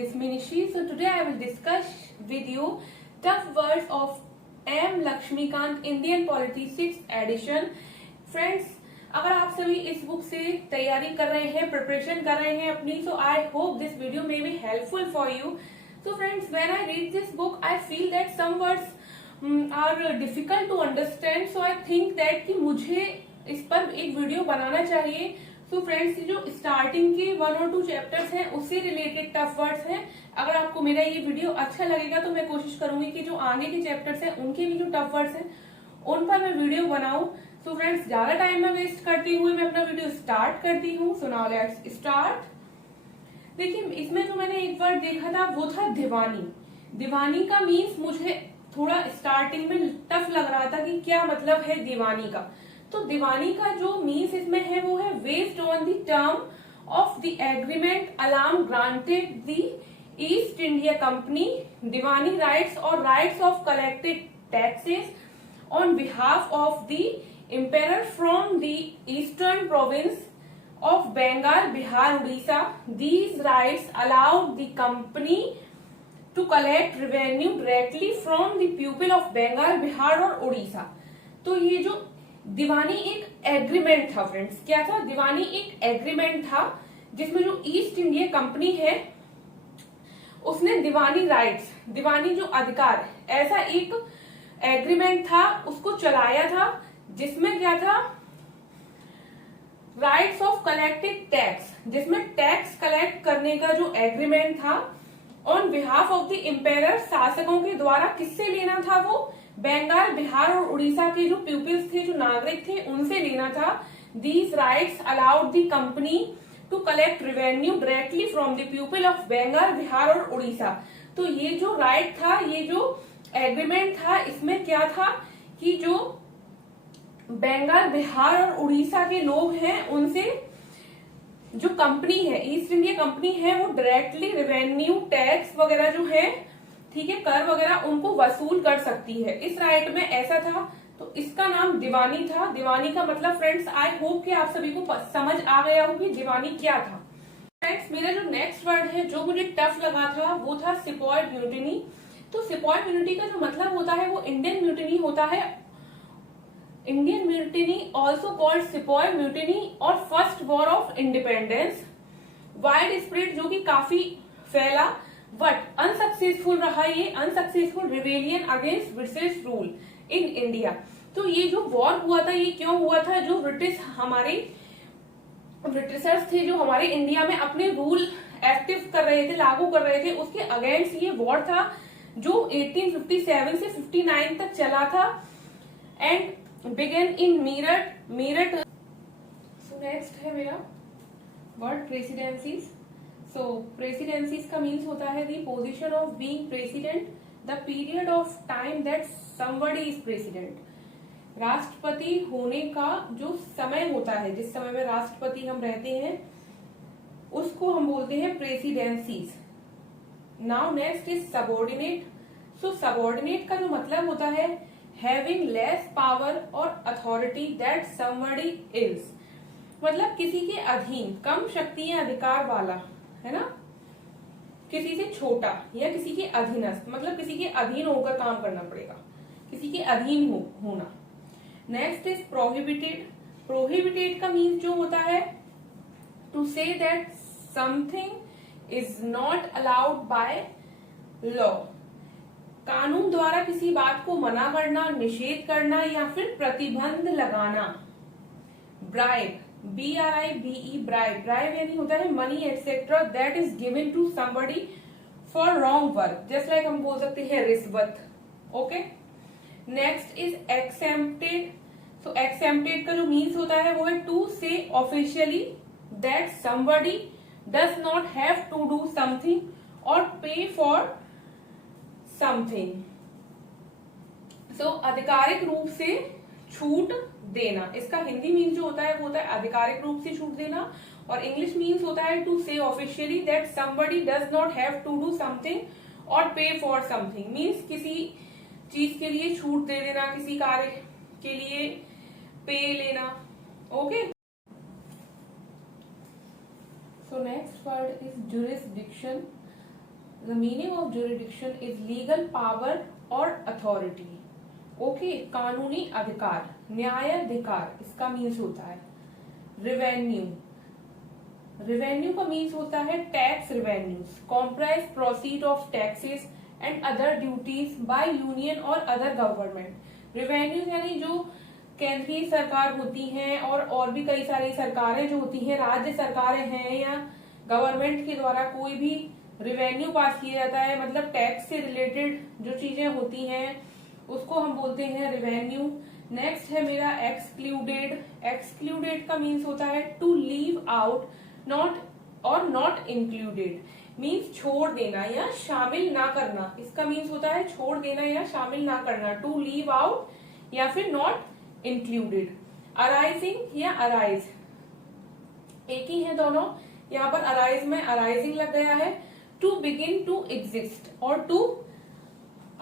is Minishi. So today I will discuss with you tough words of M. Lakshmikant Indian Polity 6th edition. Friends, अगर आप सभी इस book से तैयारी कर रहे हैं, प्रिपरेशन कर रहे हैं अपनी, so I hope this video may be helpful for you. So friends, when I read this book, I feel that some words are difficult to understand. So I think that कि मुझे इस पर एक video बनाना चाहिए. तो friends, जो starting के 1 और 2 चैप्टर्स हैं उससे रिलेटेड टफ वर्ड्स हैं. अगर आपको मेरा ये वीडियो अच्छा लगेगा तो मैं कोशिश करूंगी कि जो आगे के चैप्टर्स हैं उनके भी जो टफ वर्ड्स हैं उन पर मैं वीडियो बनाऊं. सो फ्रेंड्स, ज्यादा टाइम में वेस्ट करती हुए मैं अपना वीडियो स्टार्ट करती हूँ. So now let's start. देखिए, इसमें जो मैंने एक वर्ड देखा था वो था दीवानी. दीवानी का मीन्स मुझे थोड़ा स्टार्टिंग में टफ लग रहा था कि क्या मतलब है दीवानी का. तो दीवानी का जो मीन्स इसमें है वो है based on the term of the agreement alarm granted the East India Company diwani rights और rights of collected taxes on behalf of the emperor from the eastern province of Bengal, Bihar, Odisha. These rights allowed the company to collect revenue directly from the people of Bengal, Bihar और Odisha. तो ये जो दीवानी एक agreement था friends, क्या था? दीवानी एक agreement था जिसमें जो ईस्ट इंडिया कंपनी है उसने दीवानी राइट्स, दीवानी जो अधिकार, ऐसा एक एग्रीमेंट था उसको चलाया था जिसमें क्या था? राइट्स ऑफ कलेक्टेड टैक्स, जिसमें टैक्स कलेक्ट करने का जो एग्रीमेंट था on behalf of the emperor, शासकों के द्वारा किससे लेना था? वो बंगाल, बिहार और उड़ीसा के जो पीपल्स थे, जो नागरिक थे, उनसे लेना था. These rights allowed the company to collect revenue directly from the people of Bengal, Bihar और उड़ीसा. तो ये जो राइट था, ये जो एग्रीमेंट था, इसमें क्या था कि जो बंगाल, बिहार और उड़ीसा के लोग हैं उनसे जो कंपनी है, ईस्ट इंडिया कंपनी है, वो डायरेक्टली रेवेन्यू, टैक्स वगैरह जो है, ठीक है, कर वगैरह उनको वसूल कर सकती है. इस राइट में ऐसा था. तो इसका नाम दीवानी था. दीवानी का मतलब फ्रेंड्स, आई होप कि आप सभी को समझ आ गया हो कि दीवानी क्या था. फ्रेंड्स, मेरा जो नेक्स्ट वर्ड है जो मुझे टफ लगा था वो था सिपॉय म्यूटिनी. तो सिपॉय म्यूटिनी का जो मतलब होता है वो इंडियन म्यूटिनी होता है. Indian mutiny also called sepoy mutiny और first war of independence. Wide spread, जो कि काफी फैला, बट अनसक्सेसफुल रहा. ये unsuccessful rebellion against British rule in India. तो ये जो वॉर हुआ था ये क्यों हुआ था? जो हमारे ब्रिटिशर्स थे जो हमारे इंडिया में अपने रूल एक्टिव कर रहे थे, लागू कर रहे थे, उसके अगेंस्ट ये वॉर था जो 1857 से 59 तक चला था and begin in Meerut. So next है मेरा वर्ड प्रेसिडेंसीज. सो प्रेसिडेंसीज का मीन्स होता है the position of being president, the period of time that somebody is president. राष्ट्रपति होने का जो समय होता है, जिस समय में राष्ट्रपति हम रहते हैं, उसको हम बोलते हैं presidencies. Now next is subordinate. So subordinate का जो मतलब होता है having less power or authority that somebody is. मतलब किसी के अधीन, कम शक्ति या अधिकार वाला, है ना, किसी से छोटा या किसी के अधीनस्थ, मतलब किसी के अधीन होकर काम करना पड़ेगा, किसी के अधीन होना. Next is prohibited. प्रोहिबिटेड का मीन्स जो होता है to say that something is not allowed by law. कानून द्वारा किसी बात को मना करना, निषेध करना या फिर प्रतिबंध लगाना. Bribe, BRIBE, bribe. ब्राइब यानी होता है money etcetera that is given to somebody for wrong work. Just like हम बोल सकते हैं रिश्वत. Okay. Next is exempted. So exempted का जो मीन्स होता है वो है to say officially that somebody does not have to do something और पे फॉर समथिंग. सो आधिकारिक रूप से छूट देना. इसका हिंदी मीन्स जो होता है वो होता है आधिकारिक रूप से छूट देना, और इंग्लिश मीन्स होता है to say officially that somebody does not have to do something और पे फॉर समथिंग. मीन्स किसी चीज के लिए छूट दे देना, किसी कार्य के लिए पे लेना. Okay. So next word is jurisdiction. The meaning of jurisdiction is legal power और अथॉरिटी। ओके, कानूनी अधिकार, न्यायाधिकार इसका मीन्स होता है। रेवेन्यू, रेवेन्यू का मीन्स होता है tax revenues, comprise proceed of taxes and other duties by union और अदर गवर्नमेंट। रेवेन्यू यानी जो केंद्रीय सरकार होती हैं और भी कई सारी सरकारें जो होती हैं, राज्य सरकारें हैं या गवर्नमेंट के द्वारा कोई भी रेवेन्यू पास किया जाता है, मतलब टैक्स से रिलेटेड जो चीजें होती हैं उसको हम बोलते हैं रेवेन्यू। नेक्स्ट है मेरा एक्सक्लूडेड। एक्सक्लूडेड का मीन्स होता है टू लीव आउट, नॉट और नॉट इंक्लूडेड, मीन्स छोड़ देना या शामिल ना करना। इसका मीन्स होता है छोड़ देना या शामिल ना करना, टू लीव आउट या फिर नॉट इंक्लूडेड। अराइजिंग या अराइज एक ही है दोनों, यहाँ पर अराइज में अराइजिंग लग गया है। टू बिगिन टू एग्जिस्ट और टू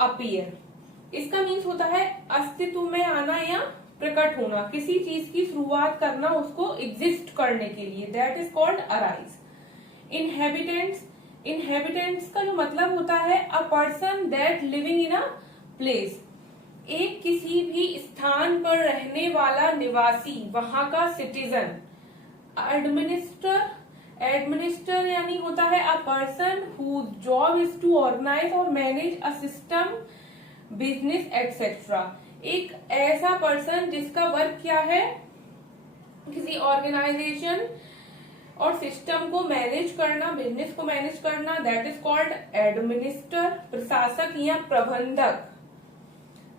अपीयर, इसका मीन्स होता है अस्तित्व में आना या प्रकट होना, किसी चीज की शुरुआत करना उसको एग्जिस्ट करने के लिए, that is called arise. Inhabitants, inhabitants का जो मतलब होता है a person that living in a place, एक किसी भी स्थान पर रहने वाला निवासी, वहां का सिटीजन। एडमिनिस्टर, एडमिनिस्टर यानी होता है a person who job is to organise और manage a system, business etcetera, एक ऐसा पर्सन जिसका वर्क क्या है, किसी ऑर्गेनाइजेशन और सिस्टम को मैनेज करना, बिजनेस को मैनेज करना, दैट इज कॉल्ड एडमिनिस्टर। प्रशासक या प्रबंधक।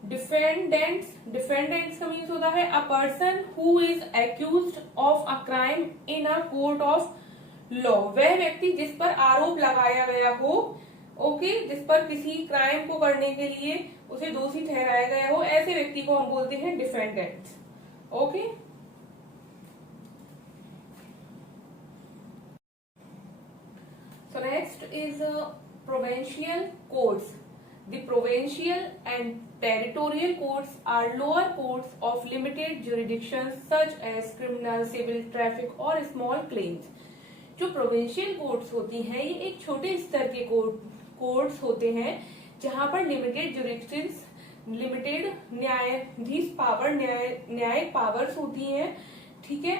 डिफेंडेंट्स, डिफेंडेंट्स का मीन्स होता है a person who is accused of a crime in a court of law, वह व्यक्ति जिस पर आरोप लगाया गया हो, ओके, जिस पर किसी क्राइम को करने के लिए उसे दोषी ठहराया गया हो, ऐसे व्यक्ति को हम बोलते हैं defendants. Okay, so next is provincial courts. The provincial and territorial courts are lower courts of limited jurisdictions such as criminal, civil, traffic और small claims। जो प्रोविंशियल कोर्ट्स होती हैं ये एक छोटे स्तर के कोर्ट्स होते हैं जहां पर लिमिटेड जुरिडिक्शंस, लिमिटेड न्यायाधीश पावर, न्यायिक पावर्स होती हैं, ठीक है,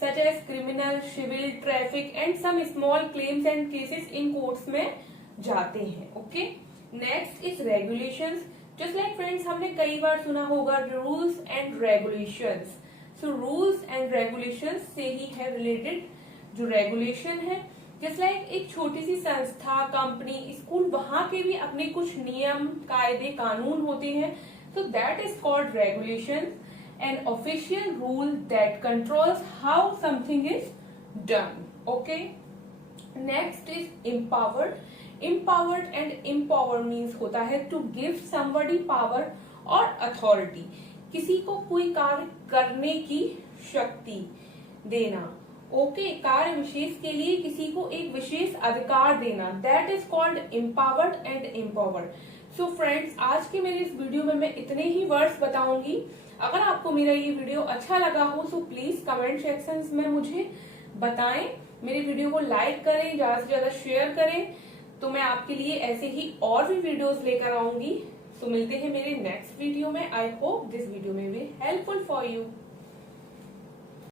such as criminal, civil, traffic and some small claims and cases in courts में जाते हैं। Okay, next is regulations. Just like friends हमने कई बार सुना होगा rules and regulations. So rules and regulations से ही है रिलेटेड जो रेगुलेशन है। जस्ट लाइक एक छोटी सी संस्था, कंपनी, स्कूल, वहां के भी अपने कुछ नियम, कायदे, कानून होते हैं, so that is called regulation. An official rule that controls how something is done. Okay, next is empowered। empowered and empower means होता है to give somebody power और authority, किसी को कोई कार्य करने की शक्ति देना। ओके, कार्य विशेष के लिए किसी को एक विशेष अधिकार देना, that is called empowered and empowered। So friends, आज के मेरे इस वीडियो में मैं इतने ही वर्ड्स बताऊंगी। अगर आपको मेरा ये वीडियो अच्छा लगा हो तो प्लीज कमेंट सेक्शन में मुझे बताएं, मेरे वीडियो को लाइक करें, ज्यादा से ज्यादा शेयर करें, तो मैं आपके लिए ऐसे ही और भी वीडियोस लेकर आऊंगी। तो मिलते हैं मेरे नेक्स्ट वीडियो में। आई होप दिस वीडियो में बी हेल्पफुल फॉर यू।